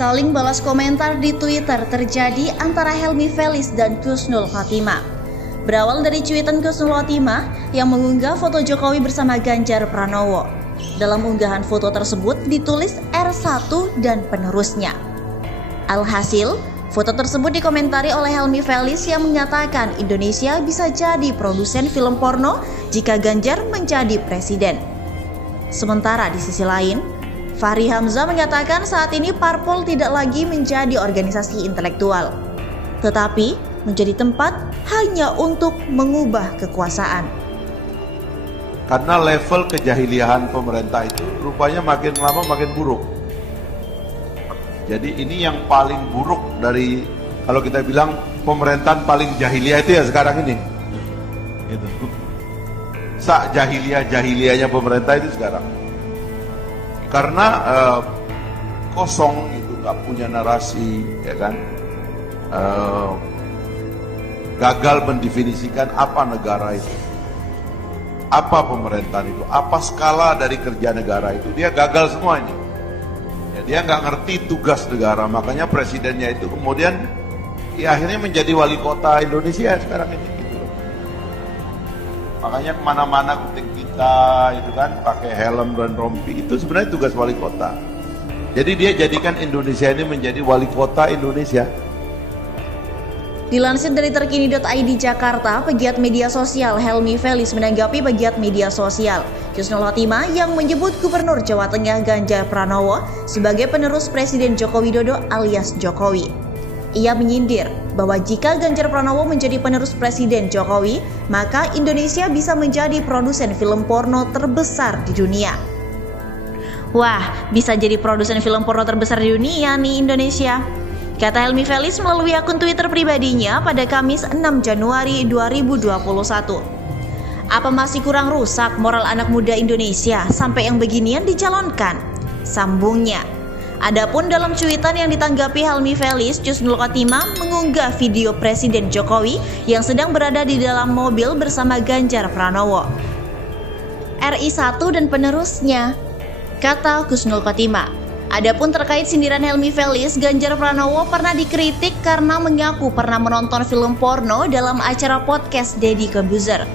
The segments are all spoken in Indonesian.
Saling balas komentar di Twitter terjadi antara Helmi Felis dan Kusnul Khotimah. Berawal dari cuitan Kusnul Khotimah yang mengunggah foto Jokowi bersama Ganjar Pranowo. Dalam unggahan foto tersebut ditulis R1 dan penerusnya. Alhasil, foto tersebut dikomentari oleh Helmi Felis yang mengatakan Indonesia bisa jadi produsen film porno jika Ganjar menjadi presiden. Sementara di sisi lain, Fahri Hamzah mengatakan saat ini parpol tidak lagi menjadi organisasi intelektual, tetapi menjadi tempat hanya untuk mengubah kekuasaan. Karena level kejahiliahan pemerintah itu rupanya makin lama makin buruk. Jadi ini yang paling buruk dari, kalau kita bilang pemerintahan paling jahiliah itu ya sekarang ini. Gitu. Sak jahiliahnya pemerintah itu sekarang. Karena kosong itu, nggak punya narasi, ya kan, gagal mendefinisikan apa negara itu, apa pemerintahan itu, apa skala dari kerja negara itu, dia gagal semuanya. Ya, dia nggak ngerti tugas negara, makanya presidennya itu kemudian ya, akhirnya menjadi wali kota Indonesia sekarang ini. Gitu. Makanya kemana-mana kuting kita itu kan pakai helm dan rompi, itu sebenarnya tugas wali kota. Jadi dia jadikan Indonesia ini menjadi wali kota Indonesia. Dilansir dari terkini.id Jakarta, pegiat media sosial Helmi Felis menanggapi pegiat media sosial Kusnul Khotimah yang menyebut Gubernur Jawa Tengah Ganjar Pranowo sebagai penerus Presiden Joko Widodo alias Jokowi. Ia menyindir bahwa jika Ganjar Pranowo menjadi penerus Presiden Jokowi, maka Indonesia bisa menjadi produsen film porno terbesar di dunia. Wah, bisa jadi produsen film porno terbesar di dunia nih Indonesia, kata Helmi Felis melalui akun Twitter pribadinya pada Kamis 6 Januari 2021. Apa masih kurang rusak moral anak muda Indonesia sampai yang beginian dicalonkan? Sambungnya. Adapun dalam cuitan yang ditanggapi Helmi Felis, Kusnul Khotimah mengunggah video Presiden Jokowi yang sedang berada di dalam mobil bersama Ganjar Pranowo. RI1 dan penerusnya, kata Kusnul Khotimah. Adapun terkait sindiran Helmi Felis, Ganjar Pranowo pernah dikritik karena mengaku pernah menonton film porno dalam acara podcast Deddy Corbuzier.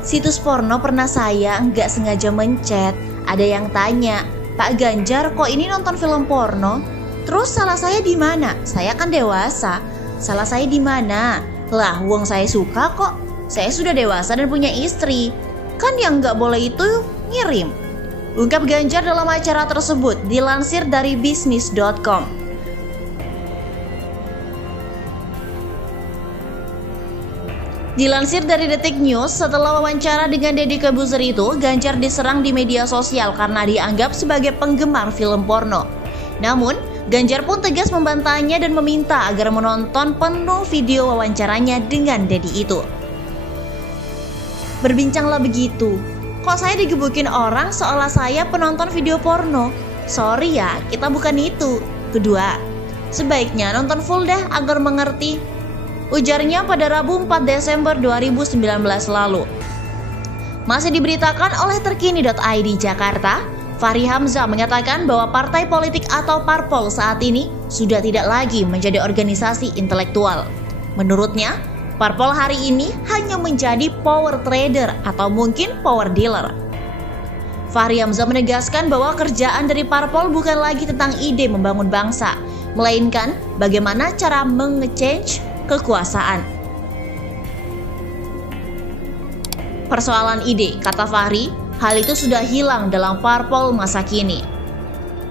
Situs porno pernah saya nggak sengaja mencet, ada yang tanya, Pak Ganjar kok ini nonton film porno? Terus salah saya di mana? Saya kan dewasa. Salah saya di mana? Lah, wong saya suka kok. Saya sudah dewasa dan punya istri. Kan yang nggak boleh itu ngirim. Ungkap Ganjar dalam acara tersebut dilansir dari bisnis.com. Dilansir dari Detik News, setelah wawancara dengan Deddy Corbuzier itu, Ganjar diserang di media sosial karena dianggap sebagai penggemar film porno. Namun, Ganjar pun tegas membantahnya dan meminta agar menonton penuh video wawancaranya dengan Deddy itu. Berbincanglah begitu. Kok saya digebukin orang seolah saya penonton video porno? Sorry ya, kita bukan itu. Kedua, sebaiknya nonton full deh agar mengerti. Ujarnya pada Rabu 4 Desember 2019 lalu. Masih diberitakan oleh terkini.id Jakarta, Fahri Hamzah mengatakan bahwa partai politik atau parpol saat ini sudah tidak lagi menjadi organisasi intelektual. Menurutnya, parpol hari ini hanya menjadi power trader atau mungkin power dealer. Fahri Hamzah menegaskan bahwa kerjaan dari parpol bukan lagi tentang ide membangun bangsa, melainkan bagaimana cara menge-change kekuasaan. Persoalan ide, kata Fahri, hal itu sudah hilang dalam parpol masa kini.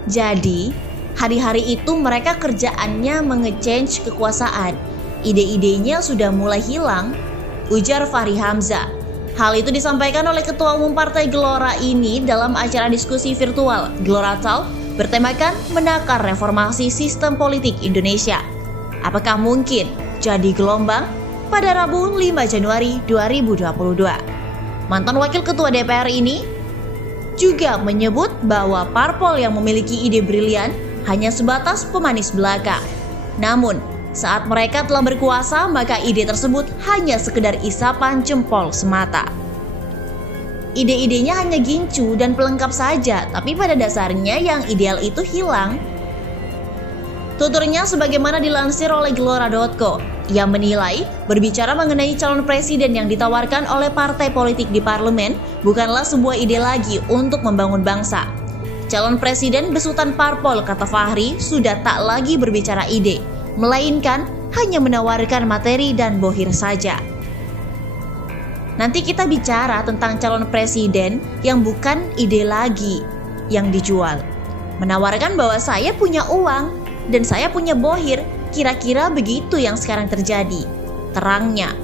Jadi, hari-hari itu mereka kerjaannya menge-change kekuasaan. Ide-idenya sudah mulai hilang, ujar Fahri Hamzah. Hal itu disampaikan oleh Ketua Umum Partai Gelora ini dalam acara diskusi virtual Gelora Talk bertemakan menakar reformasi sistem politik Indonesia. Apakah mungkin jadi gelombang? Pada Rabu 5 Januari 2022. Mantan Wakil Ketua DPR ini juga menyebut bahwa parpol yang memiliki ide brilian hanya sebatas pemanis belaka. Namun, saat mereka telah berkuasa, maka ide tersebut hanya sekedar isapan jempol semata. Ide-idenya hanya gincu dan pelengkap saja, tapi pada dasarnya yang ideal itu hilang. Tuturnya sebagaimana dilansir oleh Gelora.co, ia menilai berbicara mengenai calon presiden yang ditawarkan oleh partai politik di parlemen bukanlah sebuah ide lagi untuk membangun bangsa. Calon presiden besutan parpol, kata Fahri, sudah tak lagi berbicara ide, melainkan hanya menawarkan materi dan bohir saja. Nanti kita bicara tentang calon presiden yang bukan ide lagi yang dijual. Menawarkan bahwa saya punya uang dan saya punya bohir, kira-kira begitu yang sekarang terjadi, terangnya.